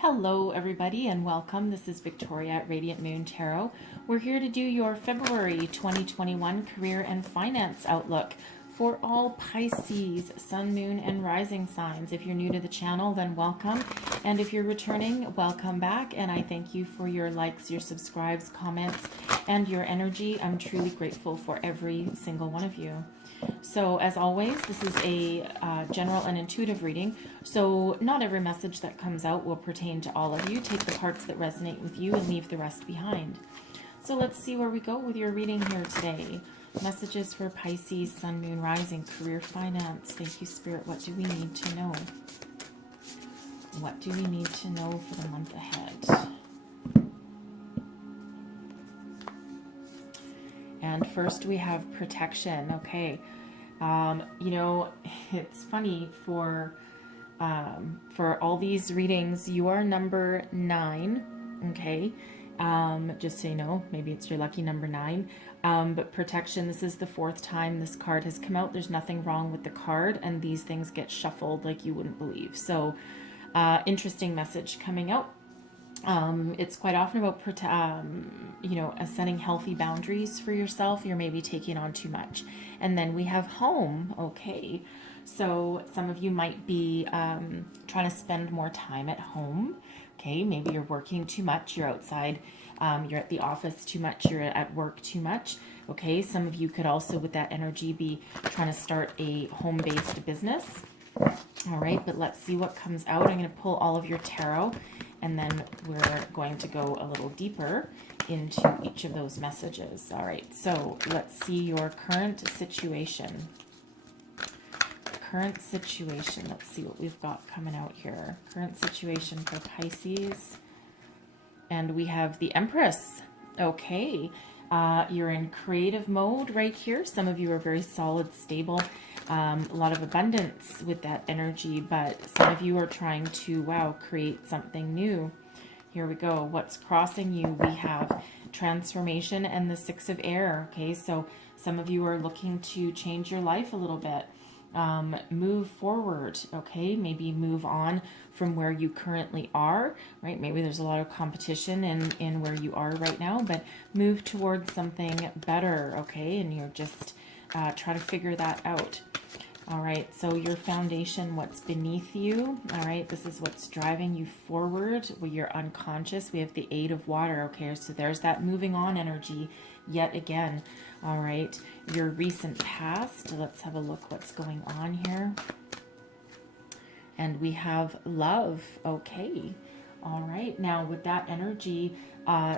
Hello everybody and welcome. This is Victoria at Radiant Moon Tarot. We're here to do your February 2021 career and finance outlook for all Pisces, Sun, Moon, and Rising signs. If you're new to the channel, then welcome. And if you're returning, welcome back. And I thank you for your likes, your subscribes, comments, and your energy. I'm truly grateful for every single one of you. So as always, this is a general and intuitive reading. So not every message that comes out will pertain to all of you. Take the parts that resonate with you and leave the rest behind. So let's see where we go with your reading here today. Messages for Pisces, Sun, Moon, Rising, career, finance. Thank you, Spirit. What do we need to know? What do we need to know for the month ahead? And first we have protection. Okay. You know, it's funny for all these readings, you are number 9. Okay. Just so you know, maybe it's your lucky number 9. But protection, this is the 4th time this card has come out. There's nothing wrong with the card, and these things get shuffled like you wouldn't believe. So, interesting message coming out. It's quite often about, setting healthy boundaries for yourself. You're maybe taking on too much. And then we have home. Okay. So some of you might be trying to spend more time at home. Okay. Maybe you're working too much. You're outside. You're at the office too much. You're at work too much. Okay. Some of you could also, with that energy, be trying to start a home-based business. All right. But let's see what comes out. I'm going to pull all of your tarot, and then we're going to go a little deeper into each of those messages. All right, so let's see your current situation. Current situation. Let's see what we've got coming out here. Current situation for Pisces. And we have the Empress. Okay, you're in creative mode right here. Some of you are very solid, stable. A lot of abundance with that energy, but some of you are trying to, create something new. Here we go. What's crossing you? We have transformation and the 6 of air. Okay, so some of you are looking to change your life a little bit. Move forward. Okay, maybe move on from where you currently are, right? Maybe there's a lot of competition in where you are right now, but move towards something better. Okay, and you're just trying to figure that out. All right, so your foundation, what's beneath you. All right, this is what's driving you forward. Well, you're unconscious. We have the 8 of water. Okay, so there's that moving on energy yet again. All right, your recent past. Let's have a look what's going on here. And we have love. Okay. All right, now with that energy,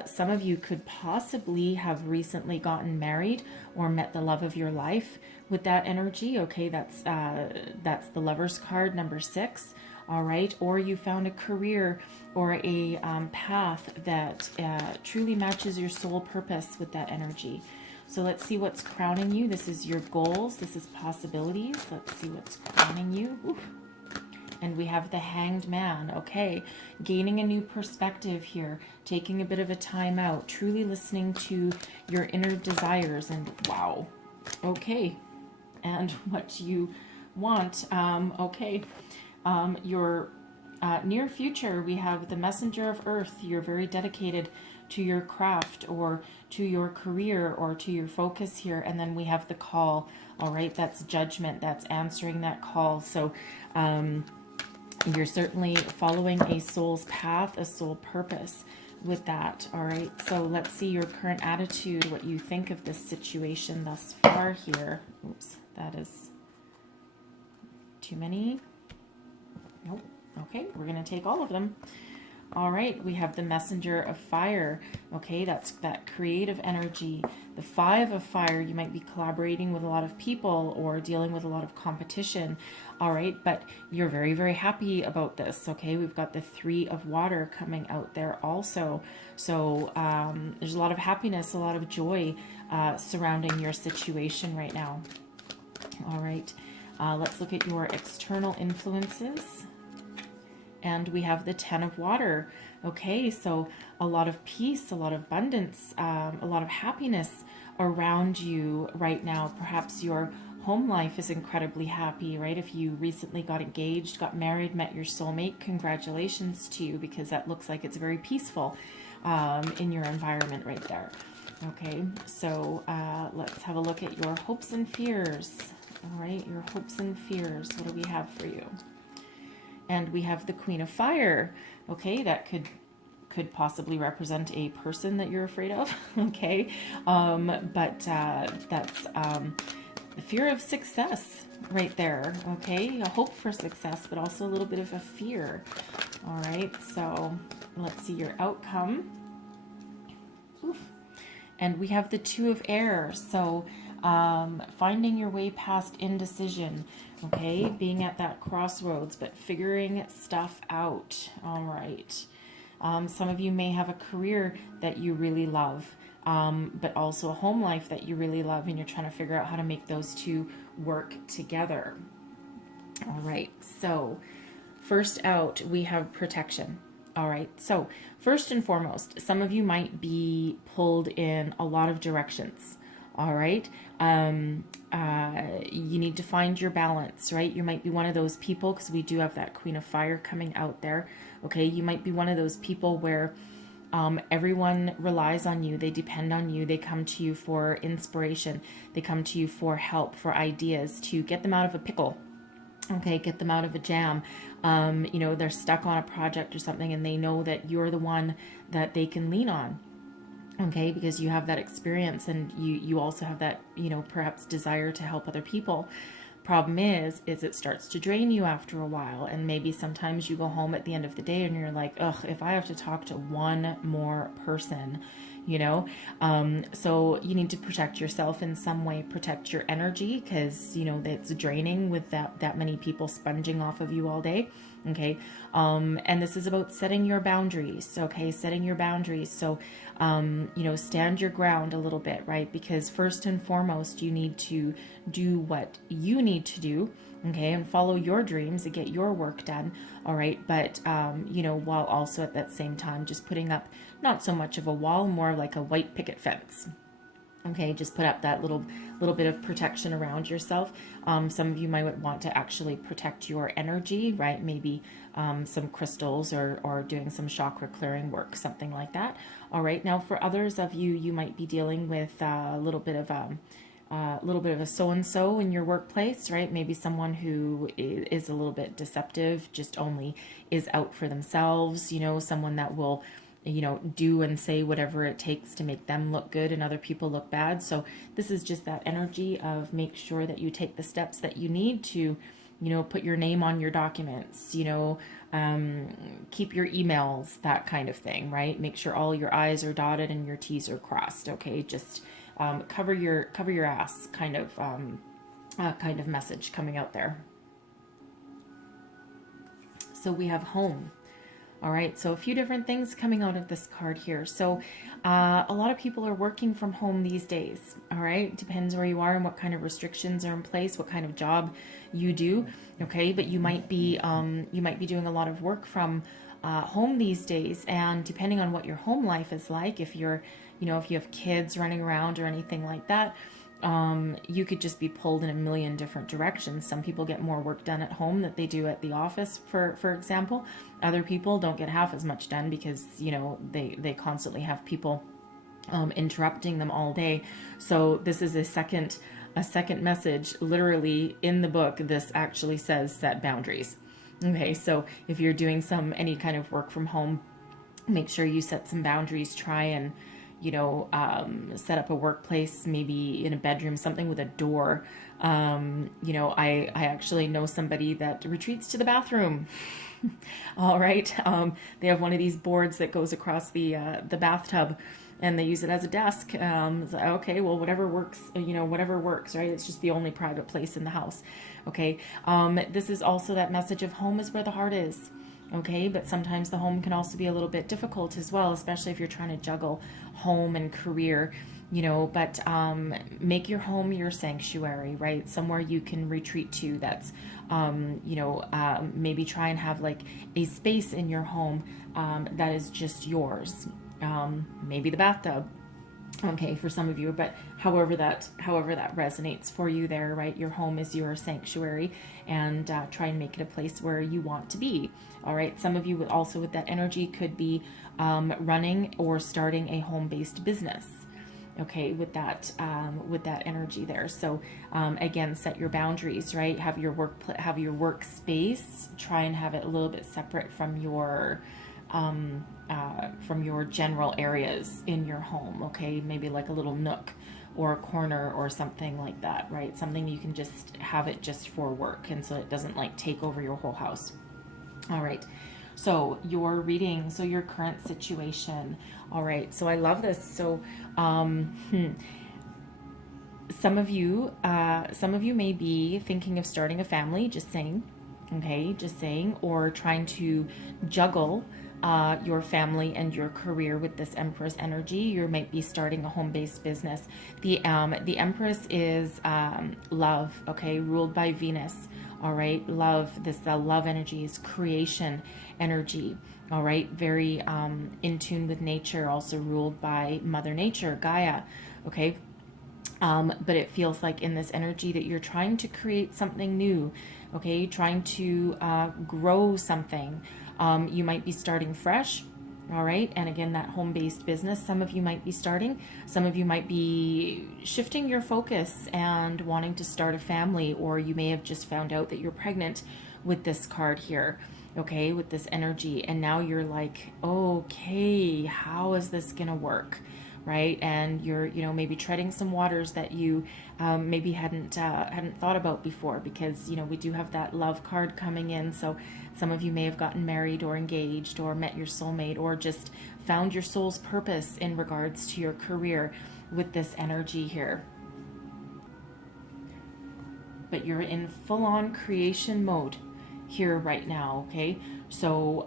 some of you could possibly have recently gotten married or met the love of your life with that energy. Okay, that's the Lover's card, number 6. All right, or you found a career or a path that truly matches your soul purpose with that energy. So let's see what's crowning you. This is your goals. This is possibilities. Let's see what's crowning you. Oof. And we have the Hanged Man. Okay, gaining a new perspective here, taking a bit of a time out, truly listening to your inner desires, and wow. Okay, and what you want. Your near future, we have the Messenger of Earth. You're very dedicated to your craft or to your career or to your focus here. And then we have the Call. All right, that's judgment. That's answering that call. So you're certainly following a soul's path, a soul purpose with that. All right, so let's see your current attitude, what you think of this situation thus far here. Oops, that is too many. Nope. Okay, we're going to take all of them. All right, we have the Messenger of Fire. Okay, that's that creative energy. The 5 of Fire, you might be collaborating with a lot of people or dealing with a lot of competition. All right, but you're very, very happy about this. Okay, we've got the 3 of Water coming out there also. So there's a lot of happiness, a lot of joy surrounding your situation right now. All right, let's look at your external influences. And we have the 10 of Water. Okay, so a lot of peace, a lot of abundance, a lot of happiness around you right now. Perhaps you're home life is incredibly happy, right? If you recently got engaged, got married, met your soulmate, congratulations to you, because that looks like it's very peaceful in your environment right there. Okay, so let's have a look at your hopes and fears. All right, your hopes and fears. What do we have for you? And we have the Queen of Fire. Okay, that could possibly represent a person that you're afraid of. Okay, but that's the fear of success right there. Okay, a hope for success, but also a little bit of a fear. All right, so let's see your outcome. Oof. And we have the Two of Air. So finding your way past indecision. Okay, being at that crossroads, but figuring stuff out. All right. Some of you may have a career that you really love, but also a home life that you really love, and you're trying to figure out how to make those two work together. All right, so first out, we have protection. All right, so first and foremost, some of you might be pulled in a lot of directions. All right, you need to find your balance, right? You might be one of those people, because we do have that Queen of Fire coming out there. Okay, you might be one of those people where everyone relies on you, they depend on you, they come to you for inspiration, they come to you for help, for ideas to get them out of a pickle. Okay, get them out of a jam. You know, they're stuck on a project or something, and they know that you're the one that they can lean on. Okay, because you have that experience, and you also have that, you know, perhaps desire to help other people. Problem is it starts to drain you after a while, and maybe sometimes you go home at the end of the day and you're like, ugh, if I have to talk to one more person, you know, so you need to protect yourself in some way, protect your energy, because you know that's draining with that many people sponging off of you all day. Okay, and this is about setting your boundaries. Okay, setting your boundaries. So you know, stand your ground a little bit, right? Because first and foremost, you need to do what you need to do, okay, and follow your dreams and get your work done. All right, but you know, while also at that same time just putting up not so much of a wall, more like a white picket fence. Okay, just put up that little bit of protection around yourself. Some of you might want to actually protect your energy, right? Maybe some crystals or doing some chakra clearing work, something like that. All right, now for others of you, you might be dealing with a little bit of a so-and-so in your workplace, right? Maybe someone who is a little bit deceptive, just only is out for themselves, you know, someone that will, you know, do and say whatever it takes to make them look good and other people look bad. So this is just that energy of make sure that you take the steps that you need to, you know, put your name on your documents, you know, keep your emails, that kind of thing, right? Make sure all your I's are dotted and your T's are crossed. Okay, just cover your ass kind of message coming out there. So we have home. All right, so a few different things coming out of this card here. So a lot of people are working from home these days. All right, depends where you are and what kind of restrictions are in place, what kind of job you do. Okay, but you might be doing a lot of work from home these days, and depending on what your home life is like, if you're, you know, if you have kids running around or anything like that, you could just be pulled in a million different directions. Some people get more work done at home that they do at the office, for example. Other people don't get half as much done because, you know, they constantly have people interrupting them all day. So this is a second message. Literally in the book, this actually says set boundaries. Okay, so if you're doing any kind of work from home, make sure you set some boundaries. Try and, you know, set up a workplace, maybe in a bedroom, something with a door. You know, I actually know somebody that retreats to the bathroom. All right. They have one of these boards that goes across the bathtub, and they use it as a desk. Okay, well, whatever works, you know, whatever works, right? It's just the only private place in the house. Okay. This is also that message of home is where the heart is. Okay, but sometimes the home can also be a little bit difficult as well, especially if you're trying to juggle home and career, you know, but make your home your sanctuary, right? Somewhere you can retreat to that's, you know, maybe try and have like a space in your home that is just yours. Maybe the bathtub. Okay, for some of you, but however that resonates for you there, right? Your home is your sanctuary, and try and make it a place where you want to be. All right. Some of you also with that energy could be running or starting a home-based business. Okay, with that energy there. So again, set your boundaries, right? Have your workspace. Try and have it a little bit separate from your general areas in your home. Okay, maybe like a little nook or a corner or something like that, right? Something you can just have it just for work, and so it doesn't like take over your whole house. All right. So your reading, so your current situation. All right. So I love this. So some of you may be thinking of starting a family, just saying, okay, just saying, or trying to juggle your family and your career with this Empress energy. You might be starting a home-based business. The Empress is love, okay, ruled by Venus. All right, love. The love energy is creation energy. All right, very in tune with nature. Also ruled by Mother Nature, Gaia. Okay. But it feels like in this energy that you're trying to create something new, okay? Trying to grow something. You might be starting fresh, all right? And again, that home-based business, some of you might be starting. Some of you might be shifting your focus and wanting to start a family, or you may have just found out that you're pregnant with this card here, okay? With this energy. And now you're like, okay, how is this gonna work? Right, and you're, maybe treading some waters that you maybe hadn't thought about before, because we do have that love card coming in. So some of you may have gotten married or engaged or met your soulmate or just found your soul's purpose in regards to your career with this energy here. But you're in full-on creation mode here right now, okay? So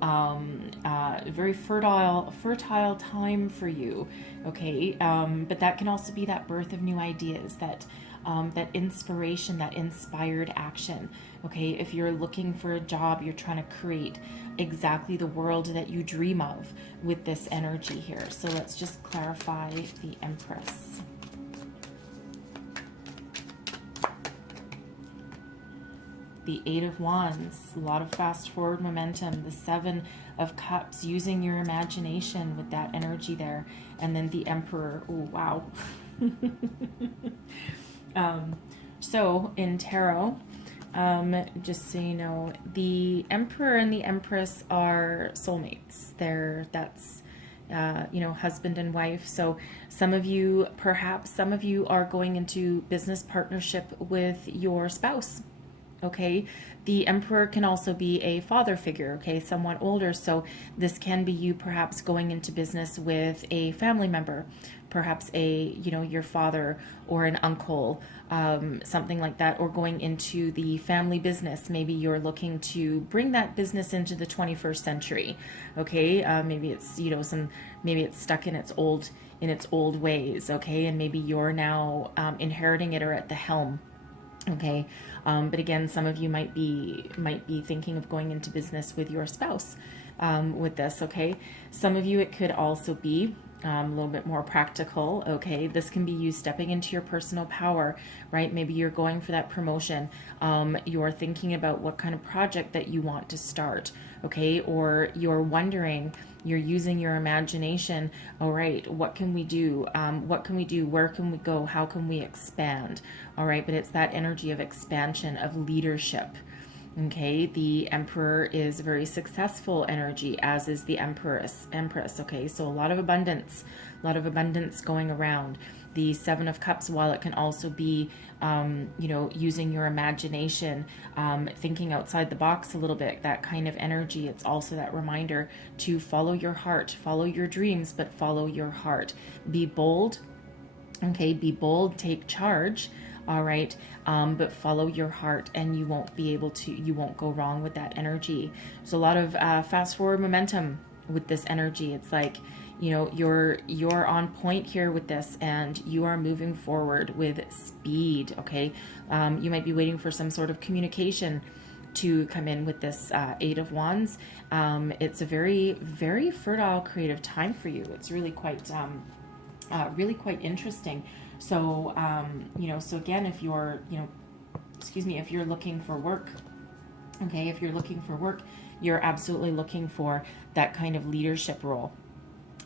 very fertile time for you, okay? But that can also be that birth of new ideas, that inspiration, that inspired action, okay? If you're looking for a job, you're trying to create exactly the world that you dream of with this energy here. So let's just clarify the Empress. The Eight of Wands, a lot of fast forward momentum. The Seven of Cups, using your imagination with that energy there. And then the Emperor. Oh, wow. So in tarot, just so you know, the Emperor and the Empress are soulmates. That's husband and wife. So some of you are going into business partnership with your spouse. Okay, the Emperor can also be a father figure, okay, someone older. So this can be you perhaps going into business with a family member, perhaps your father or an uncle, something like that, or going into the family business. Maybe you're looking to bring that business into the 21st century, okay? Maybe it's, maybe it's stuck in its old ways, okay? And maybe you're now inheriting it or at the helm. Okay, but again, some of you might be thinking of going into business with your spouse with this. Okay, some of you it could also be a little bit more practical. Okay, this can be you stepping into your personal power, right? Maybe you're going for that promotion. You're thinking about what kind of project that you want to start. Okay, or you're wondering. You're using your imagination. All right, what can we do? What can we do? Where can we go? How can we expand? All right, but it's that energy of expansion, of leadership. Okay, the Emperor is a very successful energy, as is the Empress. Okay, so a lot of abundance going around. The Seven of Cups, while it can also be, using your imagination, thinking outside the box a little bit, that kind of energy, it's also that reminder to follow your heart, follow your dreams, but follow your heart. Be bold, okay, be bold, take charge, all right, but follow your heart, and you won't go wrong with that energy. There's a lot of fast forward momentum with this energy. It's like, you're on point here with this, and you are moving forward with speed, okay? You might be waiting for some sort of communication to come in with this Eight of Wands. It's a very, very fertile creative time for you. It's really quite really quite interesting. So, so again, if you're, if you're looking for work, okay, if you're looking for work, you're absolutely looking for that kind of leadership role.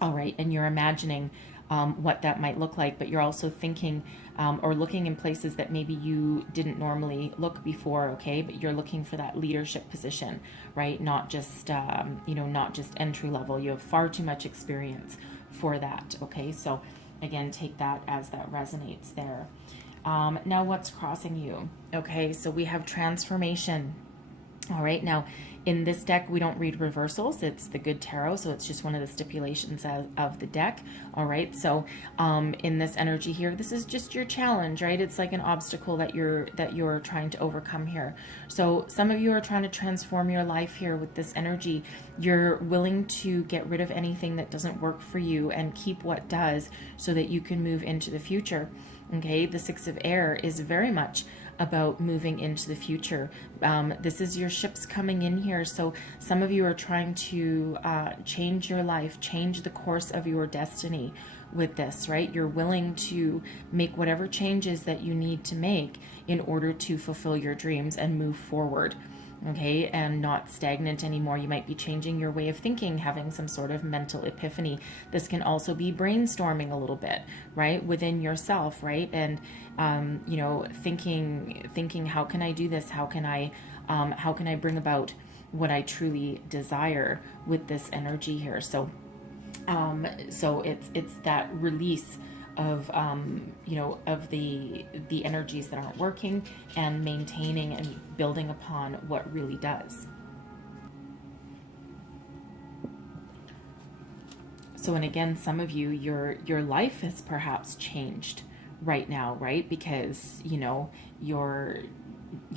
All right, and you're imagining what that might look like, but you're also thinking or looking in places that maybe you didn't normally look before, okay? But you're looking for that leadership position, right? Not just, not just entry level. You have far too much experience for that, okay? So again, take that as that resonates there. Now what's crossing you? Okay, so we have transformation. All right, now in this deck, we don't read reversals. It's the good tarot, so it's just one of the stipulations of the deck. All right, so in this energy here, this is just your challenge, right? It's like an obstacle that you're trying to overcome here. So some of you are trying to transform your life here with this energy. You're willing to get rid of anything that doesn't work for you and keep what does, so that you can move into the future. Okay, the Six of Air is very much about moving into the future. This is your ships coming in here. So some of you are trying to change your life, change the course of your destiny with this, right? You're willing to make whatever changes that you need to make in order to fulfill your dreams and move forward. Okay, and not stagnant anymore. You might be changing your way of thinking, having some sort of mental epiphany. This can also be brainstorming a little bit, right, within yourself, right? And thinking, how can I do this? How can I bring about what I truly desire with this energy here? So it's that release of of the energies that aren't working, and maintaining and building upon what really does. So, and again, some of you, your life has perhaps changed right now, right? Because you're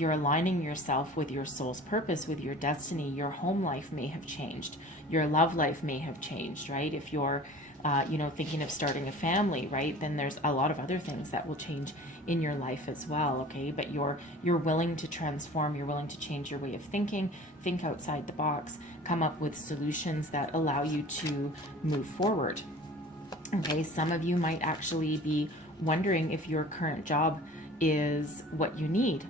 aligning yourself with your soul's purpose, with your destiny. Your home life may have changed. Your love life may have changed, right? If you're thinking of starting a family, right, then there's a lot of other things that will change in your life as well, okay? But you're willing to transform, you're willing to change your way of thinking, think outside the box, come up with solutions that allow you to move forward. Okay, some of you might actually be wondering if your current job is what you need,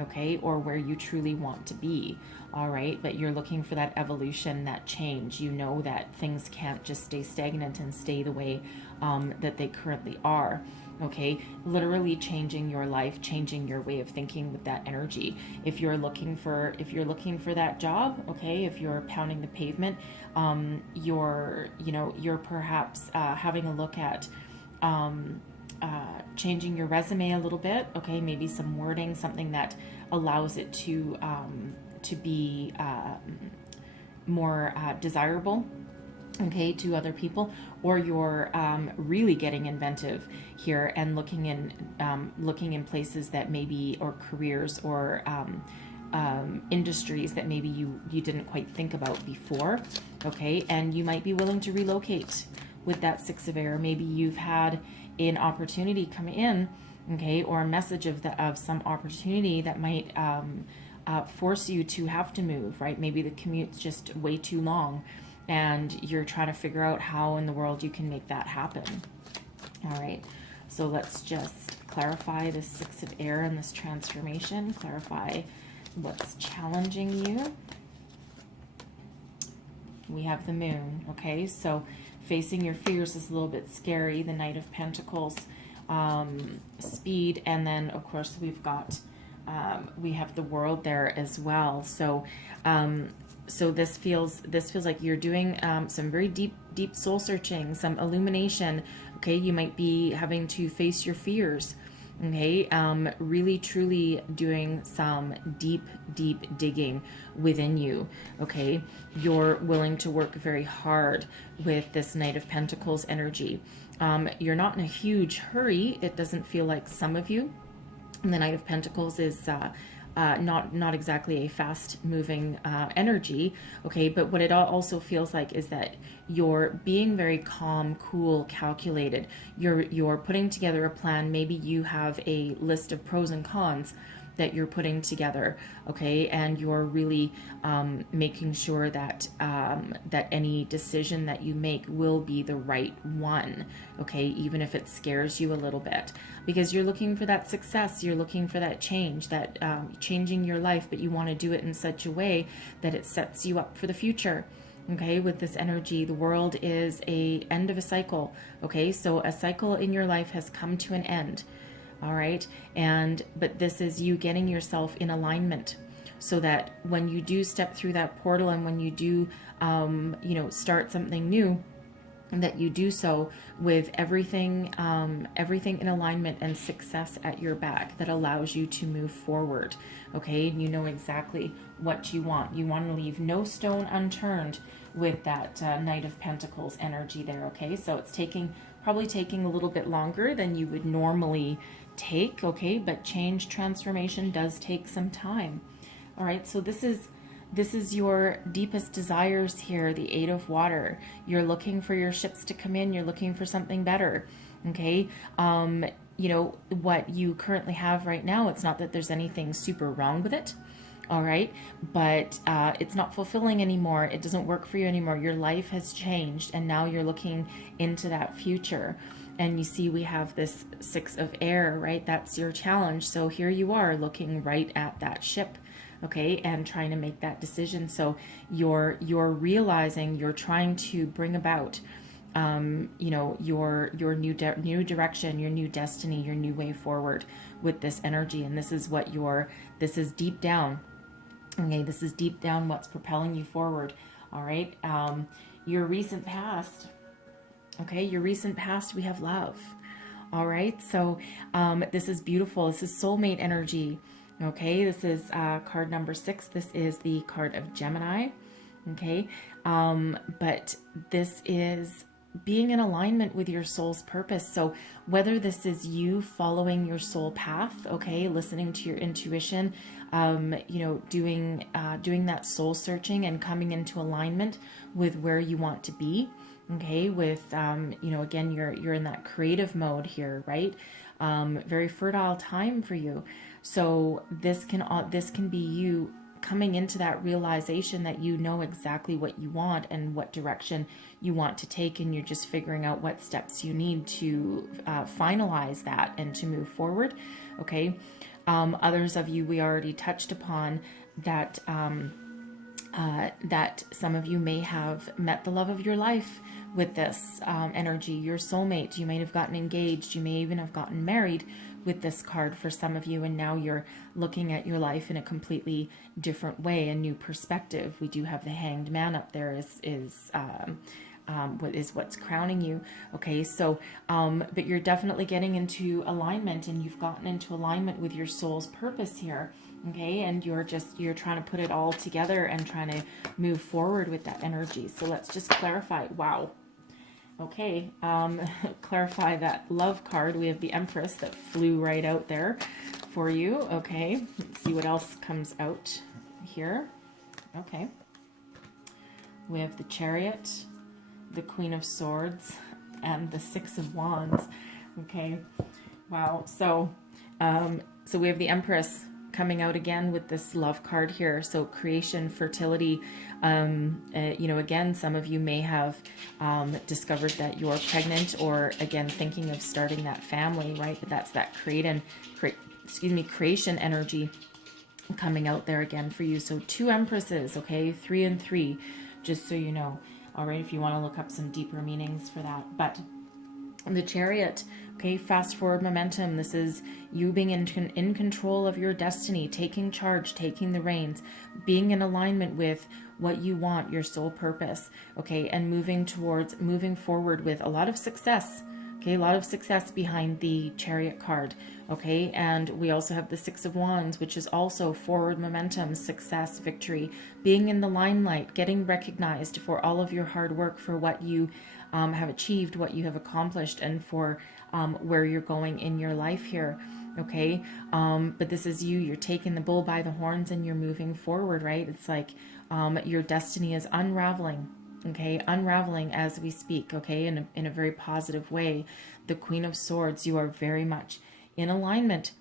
okay, or where you truly want to be. All right, but you're looking for that evolution, that change. You know that things can't just stay stagnant and stay the way that they currently are. Okay, literally changing your life, changing your way of thinking with that energy. If you're looking for that job, okay, if you're pounding the pavement, you're perhaps having a look at changing your resume a little bit. Okay, maybe some wording, something that allows it to be more desirable, okay, to other people. Or you're really getting inventive here and looking in places that maybe, or careers, or industries that maybe you didn't quite think about before, okay, and you might be willing to relocate with that Six of Air. Maybe you've had an opportunity come in, okay, or a message of some opportunity that might force you to have to move, right? Maybe the commute's just way too long, and you're trying to figure out how in the world you can make that happen. All right, so let's just clarify this Six of Air and this transformation, clarify what's challenging you. We have the Moon, okay, so facing your fears is a little bit scary. The Knight of Pentacles, speed, and then of course we've got we have the World there as well. So so this feels like you're doing some very deep soul searching, some illumination. Okay, you might be having to face your fears. Okay, really truly doing some deep digging within you. Okay, you're willing to work very hard with this Knight of Pentacles energy. You're not in a huge hurry. It doesn't feel like some of you. And the Knight of Pentacles is not exactly a fast-moving energy, okay? But what it also feels like is that you're being very calm, cool, calculated. You're putting together a plan. Maybe you have a list of pros and cons, that you're putting together, okay? And you're really making sure that that any decision that you make will be the right one, okay? Even if it scares you a little bit, because you're looking for that success, you're looking for that change, that changing your life, but you want to do it in such a way that it sets you up for the future. Okay, with this energy, the world is a end of a cycle. Okay, so a cycle in your life has come to an end. All right, but this is you getting yourself in alignment, so that when you do step through that portal, and when you do start something new, that you do so with everything in alignment and success at your back, that allows you to move forward. Okay, and you know exactly what you want. You want to leave no stone unturned with that Knight of Pentacles energy there. Okay, so it's probably taking a little bit longer than you would normally take. Okay, but change, transformation does take some time. All right, so this is your deepest desires here, the Eight of Water. You're looking for your ships to come in. You're looking for something better. Okay. What you currently have right now, it's not that there's anything super wrong with it. All right. But it's not fulfilling anymore. It doesn't work for you anymore. Your life has changed, and now you're looking into that future. And you see, we have this Six of Air, right? That's your challenge. So here you are looking right at that ship. Okay, and trying to make that decision. So you're realizing, you're trying to bring about your new direction, your new destiny, your new way forward with this energy. And this is this is deep down. Okay, this is deep down what's propelling you forward. All right, your recent past. Okay, your recent past, we have love. All right, so this is beautiful. This is soulmate energy. Okay, this is card number 6. This is the card of Gemini. Okay, but this is being in alignment with your soul's purpose. So whether this is you following your soul path, okay, listening to your intuition, doing that soul searching and coming into alignment with where you want to be. Okay, with again, you're in that creative mode here, right? Very fertile time for you. So this can be you coming into that realization that you know exactly what you want and what direction you want to take, and you're just figuring out what steps you need to finalize that and to move forward. Okay, others of you, we already touched upon that. That some of you may have met the love of your life with this energy, your soulmate. You may have gotten engaged. You may even have gotten married with this card for some of you, and now you're looking at your life in a completely different way, a new perspective. We do have the Hanged Man up there what's crowning you. Okay, so but you're definitely getting into alignment, and you've gotten into alignment with your soul's purpose here. Okay, and you're trying to put it all together and trying to move forward with that energy. So let's just clarify. Wow. Okay, clarify that love card. We have the Empress that flew right out there for you. Okay, let's see what else comes out here. Okay, we have the Chariot, the Queen of Swords, and the Six of Wands. Okay, wow. So we have the Empress coming out again with this love card here. So creation, fertility, again, some of you may have discovered that you're pregnant, or again, thinking of starting that family, right? But that's that creation energy coming out there again for you. So 2 Empresses, okay, 3 and 3, just so you know. All right, if you want to look up some deeper meanings for that. But the Chariot, okay, fast forward momentum. This is you being in control of your destiny, taking charge, taking the reins, being in alignment with what you want, your soul purpose, okay, and moving forward with a lot of success. Okay, a lot of success behind the Chariot card. Okay, and we also have the Six of Wands, which is also forward momentum, success, victory, being in the limelight, getting recognized for all of your hard work, for what you have achieved, what you have accomplished, and for where you're going in your life here. Okay, but this is you're taking the bull by the horns and you're moving forward, right? It's like your destiny is unraveling. Okay, unraveling as we speak, okay, in a very positive way. The Queen of Swords, you are very much in alignment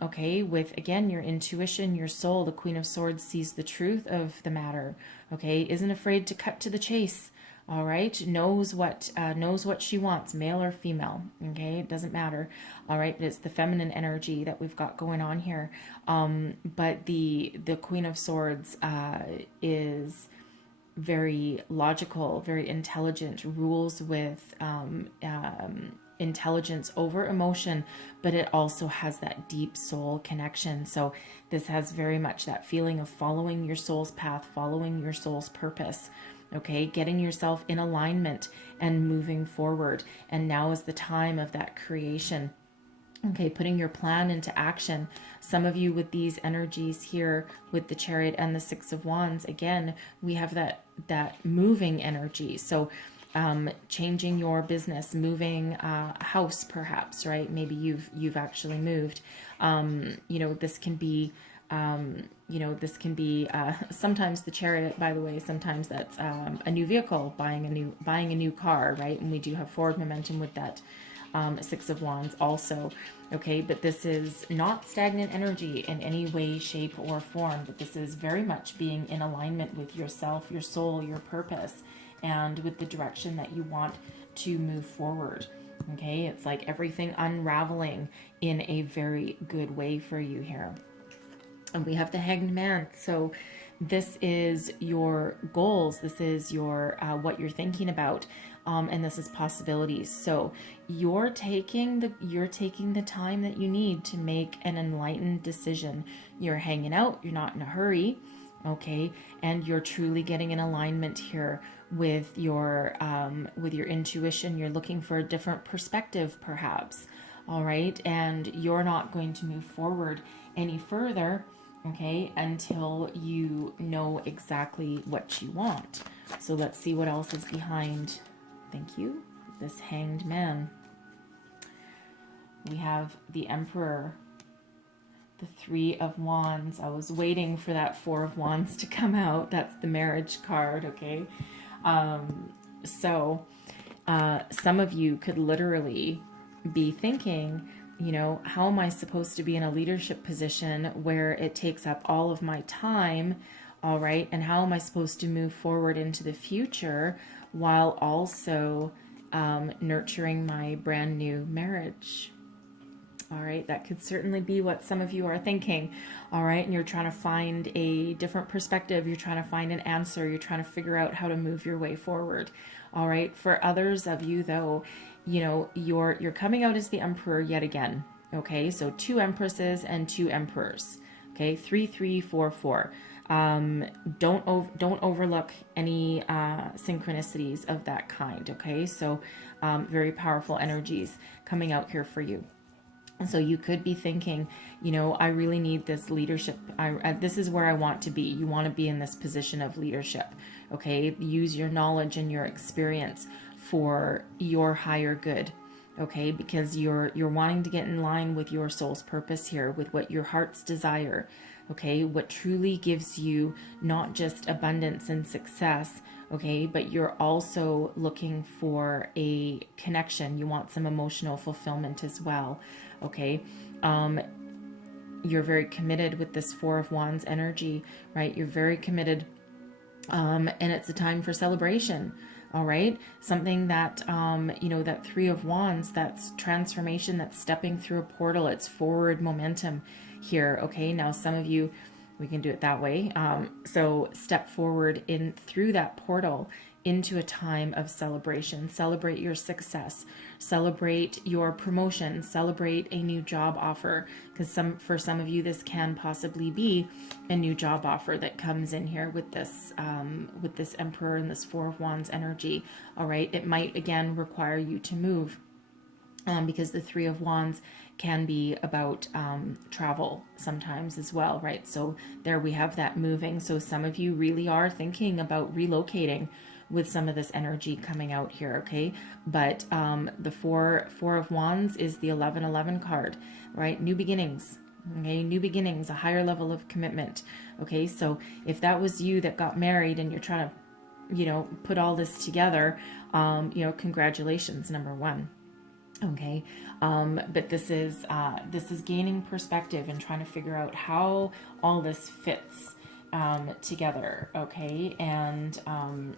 okay, with, again, your intuition, your soul. The Queen of Swords sees the truth of the matter, okay, isn't afraid to cut to the chase, all right, knows what she wants, male or female, okay, it doesn't matter, all right, but it's the feminine energy that we've got going on here. But the Queen of Swords is very logical, very intelligent, rules with intelligence over emotion, but it also has that deep soul connection. So this has very much that feeling of following your soul's path, following your soul's purpose, okay, getting yourself in alignment and moving forward. And now is the time of that creation. Okay, putting your plan into action. Some of you with these energies here with the Chariot and the Six of Wands, again, we have that moving energy. So changing your business, moving house perhaps, right? Maybe you've actually moved. This can be sometimes the Chariot, by the way, sometimes that's a new vehicle, buying a new car, right? And we do have forward momentum with that Six of Wands also, okay, but this is not stagnant energy in any way, shape, or form, but this is very much being in alignment with yourself, your soul, your purpose, and with the direction that you want to move forward, okay? It's like everything unraveling in a very good way for you here. And we have the Hanged Man, so this is your goals, this is your what you're thinking about, and this is possibilities. So you're taking the time that you need to make an enlightened decision. You're hanging out, you're not in a hurry, okay, and you're truly getting in alignment here with your intuition. You're looking for a different perspective perhaps, all right, and you're not going to move forward any further, okay, until you know exactly what you want. So let's see what else is behind, thank you, this Hanged Man. We have the Emperor, the Three of Wands. I was waiting for that Four of Wands to come out. That's the marriage card, okay? So some of you could literally be thinking, how am I supposed to be in a leadership position where it takes up all of my time, all right? And how am I supposed to move forward into the future while also nurturing my brand new marriage? All right, that could certainly be what some of you are thinking, all right? And you're trying to find a different perspective. You're trying to find an answer. You're trying to figure out how to move your way forward, all right? For others of you, though, you're coming out as the Emperor yet again, okay? So 2 Empresses and 2 Emperors, okay? 3, 3, 4, 4. Don't overlook any synchronicities of that kind, okay? So very powerful energies coming out here for you. And so you could be thinking, I really need this leadership. This is where I want to be. You want to be in this position of leadership, okay? Use your knowledge and your experience for your higher good, okay? Because you're wanting to get in line with your soul's purpose here, with what your heart's desire, okay? What truly gives you not just abundance and success, okay, but you're also looking for a connection. You want some emotional fulfillment as well, okay? You're very committed with this Four of Wands energy, right? You're very committed, and it's a time for celebration, all right? Something that, that Three of Wands, that's transformation, that's stepping through a portal, it's forward momentum here, okay? Now, some of you, we can do it that way. So step forward in through that portal into a time of celebration. Celebrate your success. Celebrate your promotion. Celebrate a new job offer. Because for some of you, this can possibly be a new job offer that comes in here with this Emperor and this Four of Wands energy. All right. It might again require you to move. Because the Three of Wands can be about travel sometimes as well, right? So there we have that moving. So some of you really are thinking about relocating with some of this energy coming out here, okay? But the Four of Wands is the 1111 card, right? New beginnings, okay? New beginnings, a higher level of commitment, okay? So if that was you that got married and you're trying to, put all this together, congratulations, number one. Okay, but this is gaining perspective and trying to figure out how all this fits together. Okay, and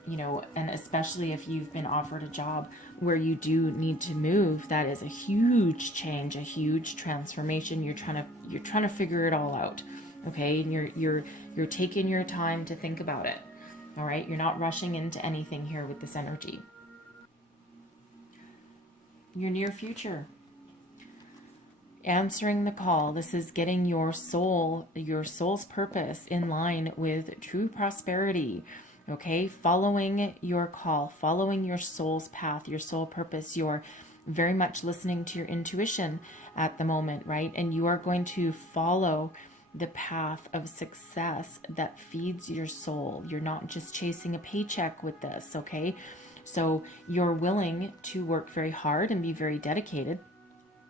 you know, and especially if you've been offered a job where you do need to move, that is a huge change, a huge transformation. You're trying to figure it all out. Okay, and you're taking your time to think about it. All right, you're not rushing into anything here with this energy. Your near future, answering the call. This is getting your soul's purpose in line with true prosperity. Okay, following your call, following your soul's path, your soul purpose. You're very much listening to your intuition at the moment, right? And you are going to follow the path of success that feeds your soul. You're not just chasing a paycheck with this, okay? So you're willing to work very hard and be very dedicated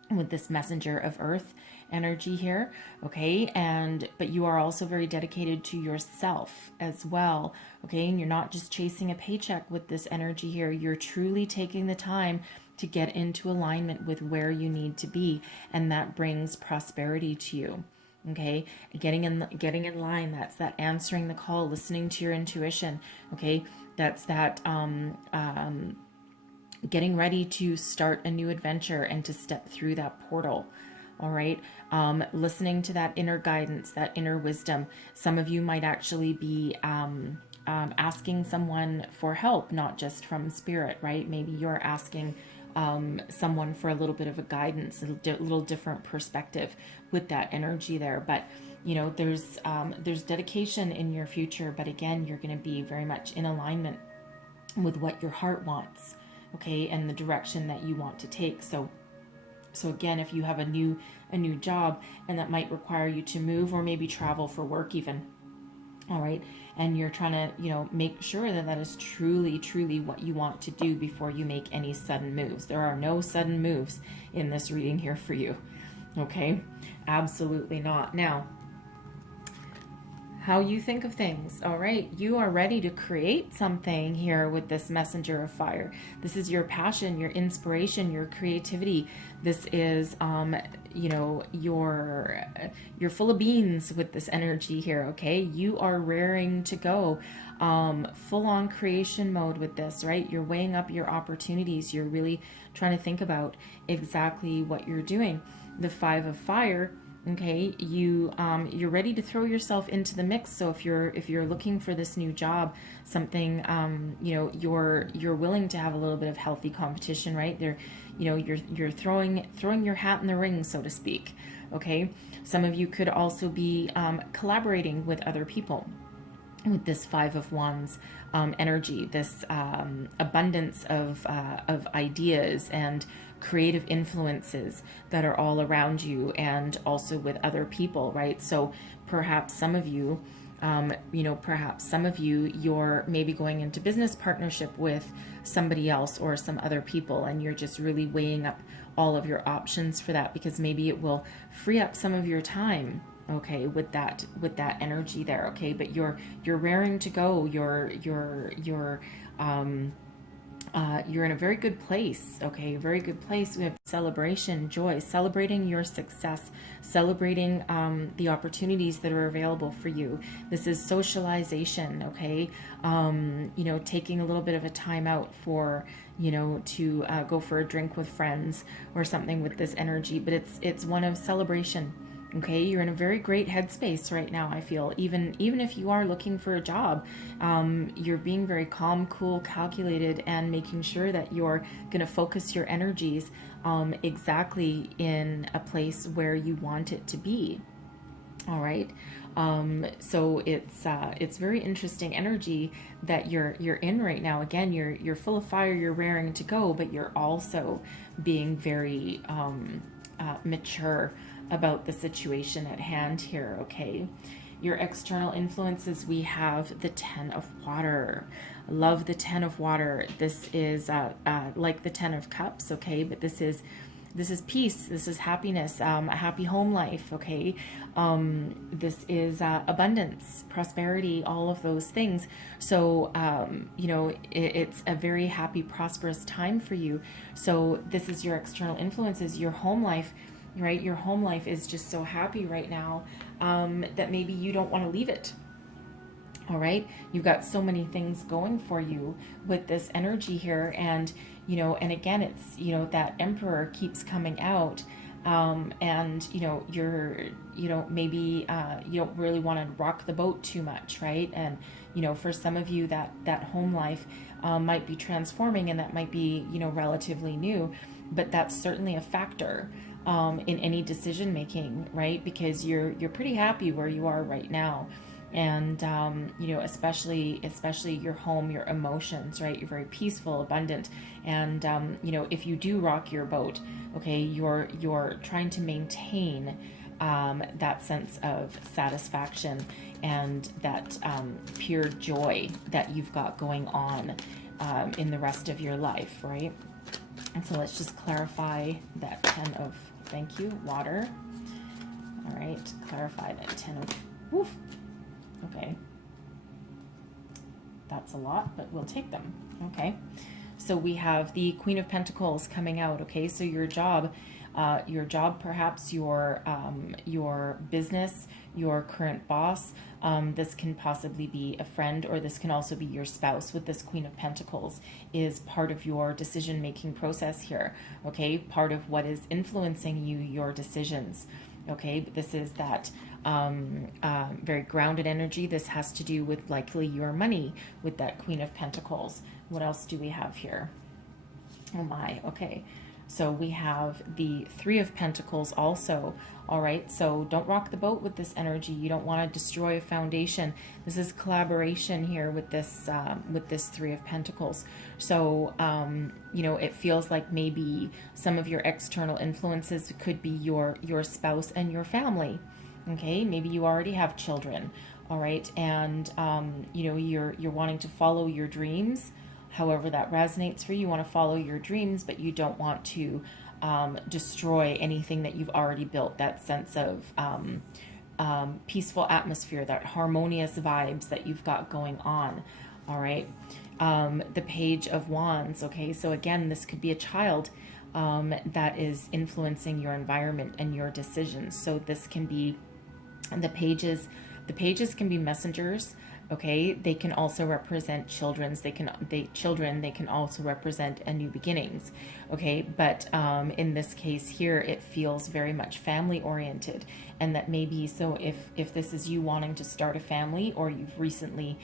with this messenger of earth energy here, okay? And but you are also very dedicated to yourself as well, okay? And you're not just chasing a paycheck with this energy here. You're truly taking the time to get into alignment with where you need to be, and that brings prosperity to you. Okay, getting in line. That's that answering the call, listening to your intuition. Okay, that's that getting ready to start a new adventure and to step through that portal. All right, listening to that inner guidance, that inner wisdom. Some of you might actually be asking someone for help, not just from spirit, right? Maybe you're asking someone for a little bit of a guidance, a little different perspective with that energy there. But you know, there's dedication in your future, but again, you're going to be very much in alignment with what your heart wants, okay, and the direction that you want to take. So again, if you have a new job and that might require you to move or maybe travel for work even, all right, and you're trying to, you know, make sure that that is truly what you want to do before you make any sudden moves. There are no sudden moves in this reading here for you, okay? Absolutely not. Now, how you think of things. All right, you are ready to create something here with this messenger of fire. This is your passion, your inspiration, your creativity. This is you know, you're full of beans with this energy here. Okay, you are raring to go, full on creation mode with this, right? You're weighing up your opportunities. You're really trying to think about exactly what you're doing. The Five of Fire, okay, you're ready to throw yourself into the mix. So if you're looking for this new job, something, you know, you're willing to have a little bit of healthy competition, right there. You know, you're throwing your hat in the ring, so to speak. Okay, some of you could also be collaborating with other people with this Five of Wands energy, this abundance of ideas and creative influences that are all around you, and also with other people, right? So perhaps some of you, you know, perhaps some of you, you're maybe going into business partnership with somebody else or some other people, and you're just really weighing up all of your options for that, because maybe it will free up some of your time, okay, with that energy there, okay? But you're raring to go. You're in a very good place, okay? Very good place. We have celebration, joy, celebrating your success, celebrating the opportunities that are available for you. This is socialization, okay? You know, taking a little bit of a time out for, you know, to go for a drink with friends or something with this energy. But it's one of celebration. Okay, you're in a very great headspace right now, I feel. Even if you are looking for a job, you're being very calm, cool, calculated, and making sure that you're going to focus your energies exactly in a place where you want it to be. All right. So it's very interesting energy that you're in right now. Again, you're full of fire, you're raring to go, but you're also being very mature about the situation at hand here, okay? Your external influences, we have the Ten of Water. Love the Ten of Water. This is like the Ten of Cups, okay? But this is this is peace, this is happiness, a happy home life, okay? This is abundance, prosperity, all of those things. So, it's a very happy, prosperous time for you. So this is your external influences, your home life, right? Your home life is just so happy right now that maybe you don't want to leave it. All right, you've got so many things going for you with this energy here, and and again, it's that Emperor keeps coming out, and you're maybe you don't really want to rock the boat too much, right? And for some of you, that home life might be transforming, and that might be relatively new, but that's certainly a factor in any decision making, right? Because you're pretty happy where you are right now. And especially your home, your emotions, right? You're very peaceful, abundant, and if you do rock your boat, okay, you're trying to maintain that sense of satisfaction and that pure joy that you've got going on in the rest of your life, right? And so let's just clarify that 10 of, thank you, water. All right, clarify that 10 of, woof. Okay, that's a lot, but we'll take them. Okay, so we have the Queen of Pentacles coming out. Okay, so your job, perhaps your business, your current boss. This can possibly be a friend, or this can also be your spouse. With this Queen of Pentacles is part of your decision-making process here. Okay, part of what is influencing you, your decisions. Okay, but this is that very grounded energy. This has to do with likely your money with that Queen of Pentacles. What else do we have here? Oh my, okay. So we have the Three of Pentacles also. All right, so don't rock the boat with this energy. You don't want to destroy a foundation. This is collaboration here with this Three of Pentacles. So it feels like maybe some of your external influences could be your spouse and your family. Okay, maybe you already have children. All right, and you're wanting to follow your dreams. However that resonates for you, you want to follow your dreams, but you don't want to destroy anything that you've already built. That sense of peaceful atmosphere, that harmonious vibes that you've got going on. All right. The Page of Wands. Okay, so again, this could be a child that is influencing your environment and your decisions. So this can be the pages. The pages can be messengers. Okay, they can also represent children's. They can also represent a new beginnings. Okay, but in this case here, it feels very much family oriented, and that maybe so if this is you wanting to start a family, or you've recently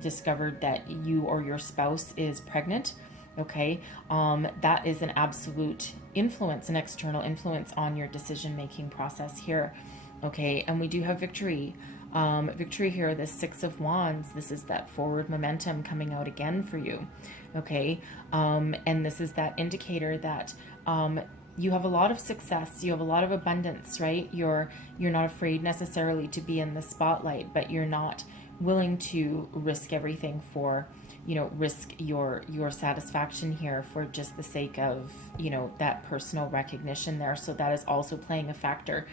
discovered that you or your spouse is pregnant. Okay, that is an absolute influence, an external influence on your decision making process here. Okay, and we do have victory. Victory here, the Six of Wands. This is that forward momentum coming out again for you. Okay, and this is that indicator that you have a lot of success, you have a lot of abundance, right? You're not afraid necessarily to be in the spotlight, but you're not willing to risk everything for, risk your satisfaction here for just the sake of, that personal recognition there. So that is also playing a factor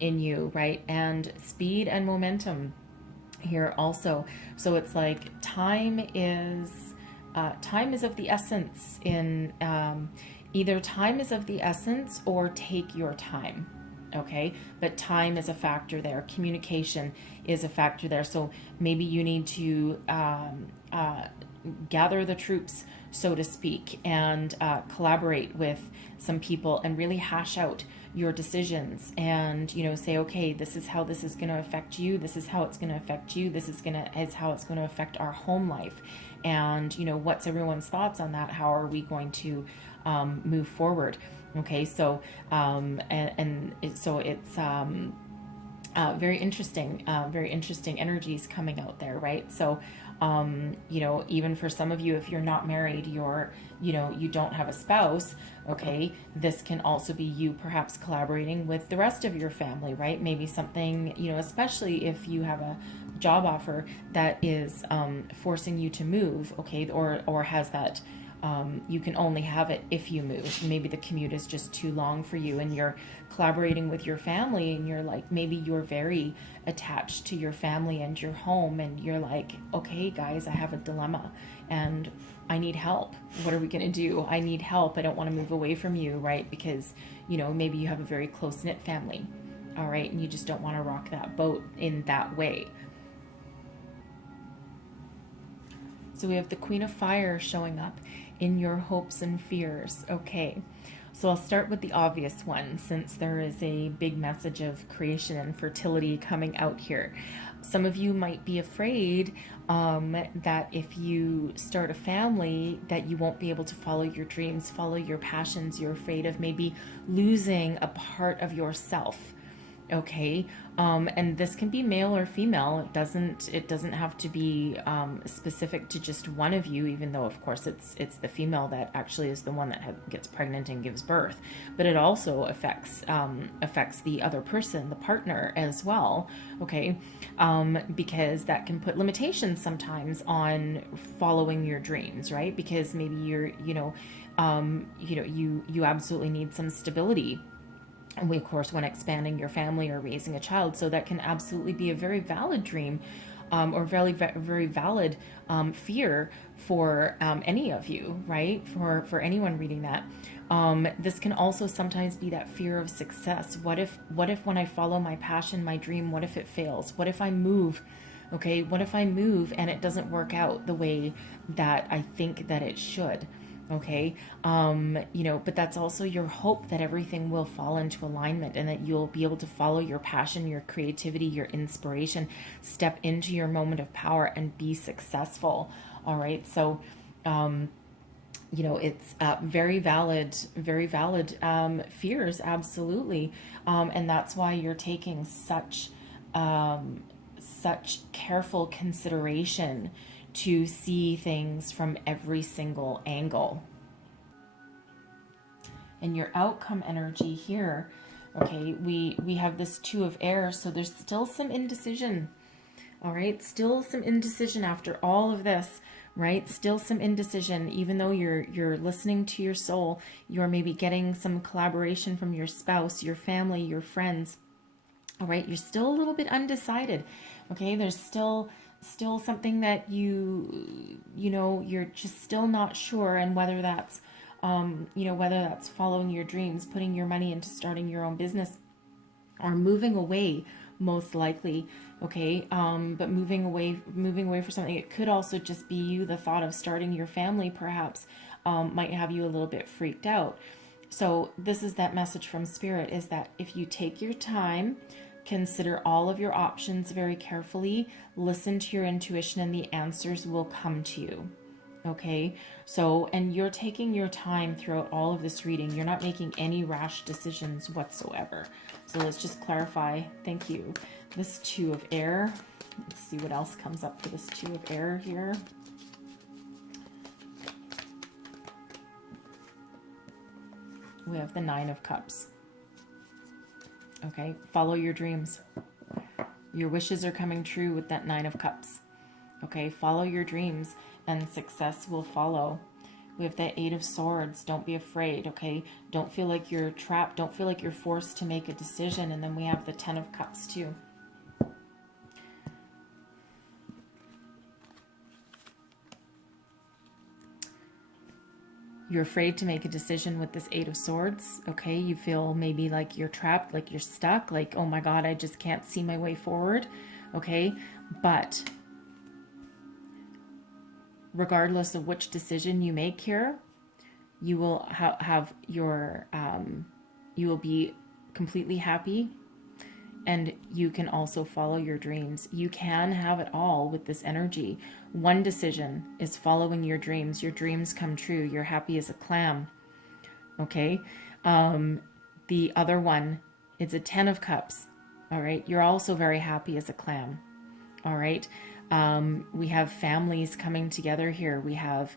in you, right? And speed and momentum here also. So it's like time is of the essence in either time is of the essence or take your time. Okay, but time is a factor there. Communication is a factor there. So maybe you need to gather the troops, so to speak, and collaborate with some people and really hash out your decisions and say, okay, this is how this is going to affect you, this is how it's going to affect you, this is how it's going to affect our home life, and what's everyone's thoughts on that, how are we going to move forward. Okay, so so it's very interesting energies coming out there, right? So even for some of you, if you're not married, you don't have a spouse, okay, this can also be you perhaps collaborating with the rest of your family, right? Maybe something, especially if you have a job offer that is forcing you to move, okay, or has that you can only have it if you move. Maybe the commute is just too long for you, and you're collaborating with your family, and you're like, maybe you're very attached to your family and your home, and you're like, okay guys, I have a dilemma and I need help. What are we going to do? I need help. I don't want to move away from you, right? Because, you know, maybe you have a very close-knit family, all right, and you just don't want to rock that boat in that way. So we have the Queen of Fire showing up in your hopes and fears. Okay, so I'll start with the obvious one, since there is a big message of creation and fertility coming out here. Some of you might be afraid that if you start a family, that you won't be able to follow your dreams, follow your passions. You're afraid of maybe losing a part of yourself. Okay, and this can be male or female. It doesn't have to be specific to just one of you, even though of course it's the female that actually is the one that gets pregnant and gives birth. But it also affects the other person, the partner as well. Okay, because that can put limitations sometimes on following your dreams, right? Because maybe you absolutely need some stability. And we, of course, when expanding your family or raising a child. So that can absolutely be a very valid dream, or very, very valid fear for any of you, right? For anyone reading that. This can also sometimes be that fear of success. What if when I follow my passion, my dream, what if it fails? What if I move? Okay, what if I move and it doesn't work out the way that I think that it should? Okay, but that's also your hope that everything will fall into alignment and that you'll be able to follow your passion, your creativity, your inspiration, step into your moment of power and be successful. All right, so it's very valid fears, absolutely, and that's why you're taking such careful consideration to see things from every single angle. And your outcome energy here, okay, we have this Two of Air, so there's still some indecision. All right, still some indecision after all of this, right? Still some indecision, even though you're listening to your soul. You're maybe getting some collaboration from your spouse, your family, your friends. All right, you're still a little bit undecided. Okay, there's still something that you're just still not sure, and whether that's following your dreams, putting your money into starting your own business, or moving away, most likely. Okay, but moving away for something. It could also just be you. The thought of starting your family perhaps might have you a little bit freaked out. So this is that message from Spirit, is that if you take your time, consider all of your options very carefully, listen to your intuition, and the answers will come to you. Okay, so, and you're taking your time throughout all of this reading. You're not making any rash decisions whatsoever. So let's just clarify. Thank you. This Two of Air. Let's see what else comes up for this Two of Air here. We have the Nine of Cups. Okay, follow your dreams. Your wishes are coming true with that Nine of Cups. Okay, follow your dreams and success will follow. We have that Eight of Swords. Don't be afraid, okay? Don't feel like you're trapped. Don't feel like you're forced to make a decision. And then we have the Ten of Cups too. You're afraid to make a decision with this Eight of Swords, okay? You feel maybe like you're trapped, like you're stuck, like, oh my God, I just can't see my way forward, okay? But regardless of which decision you make here, you will have your, you will be completely happy, and you can also follow your dreams. You can have it all with this energy. One decision is following your dreams. Your dreams come true. You're happy as a clam. Okay. The other one is a Ten of Cups. All right. You're also very happy as a clam. All right. We have families coming together here. We have,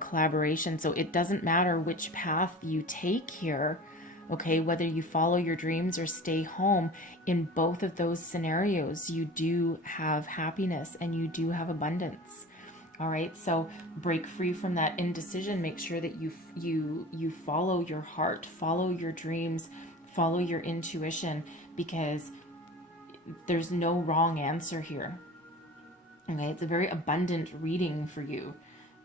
collaboration. So it doesn't matter which path you take here. Okay, whether you follow your dreams or stay home, in both of those scenarios, you do have happiness and you do have abundance. All right, so break free from that indecision. Make sure that you follow your heart, follow your dreams, follow your intuition, because there's no wrong answer here. Okay, it's a very abundant reading for you,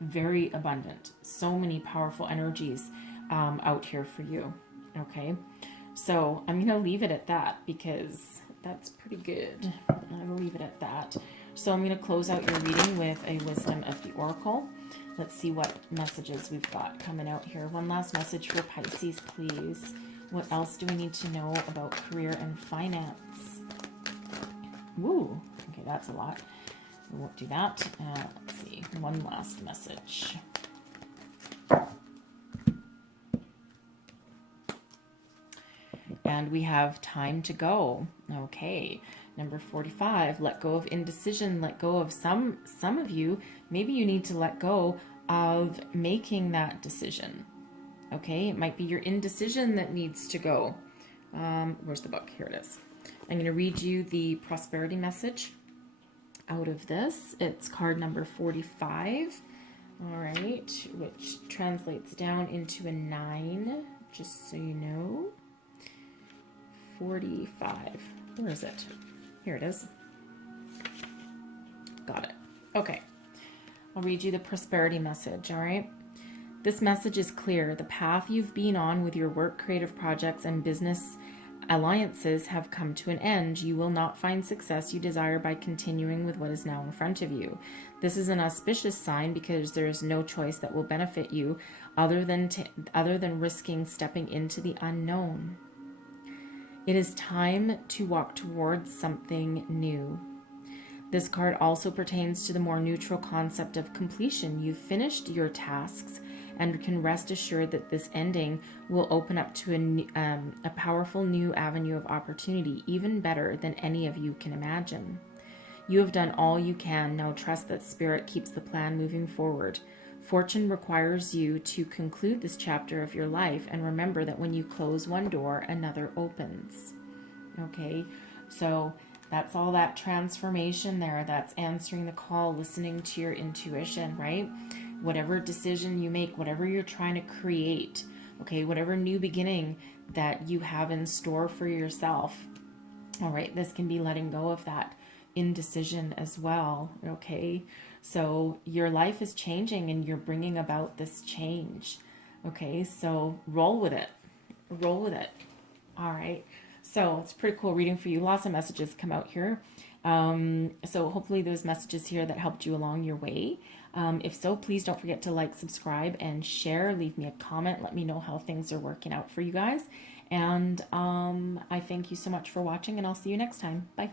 very abundant. So many powerful energies out here for you. Okay, so I'm gonna leave it at that because that's pretty good. I will leave it at that. So I'm going to close out your reading with a wisdom of the oracle. Let's see what messages we've got coming out here. One last message for Pisces, please. What else do we need to know about career and finance? Woo, okay, that's a lot. We won't do that. Let's see, one last message. And we have time to go. Okay. Number 45, let go of indecision, let go of some of you, maybe you need to let go of making that decision. Okay, it might be your indecision that needs to go. Where's the book? Here it is. I'm going to read you the prosperity message out of this. It's card number 45. All right, which translates down into a 9, just so you know. 45. Where is it? Here it is. Got it. Okay. I'll read you the prosperity message, all right? This message is clear. The path you've been on with your work, creative projects, and business alliances have come to an end. You will not find success you desire by continuing with what is now in front of you. This is an auspicious sign because there is no choice that will benefit you other than risking stepping into the unknown. It is time to walk towards something new. This card also pertains to the more neutral concept of completion. You've finished your tasks and can rest assured that this ending will open up to a powerful new avenue of opportunity, even better than any of you can imagine. You have done all you can. Now trust that Spirit keeps the plan moving forward. Fortune requires you to conclude this chapter of your life, and remember that when you close one door, another opens. Okay, so that's all that transformation there. That's answering the call, listening to your intuition, right? Whatever decision you make, whatever you're trying to create, okay, whatever new beginning that you have in store for yourself, all right, this can be letting go of that indecision as well, okay? So your life is changing and you're bringing about this change, okay? So roll with it. Roll with it. All right. So it's a pretty cool reading for you. Lots of messages come out here. So hopefully those messages here that helped you along your way. If so, please don't forget to like, subscribe, and share. Leave me a comment. Let me know how things are working out for you guys. And I thank you so much for watching, and I'll see you next time. Bye.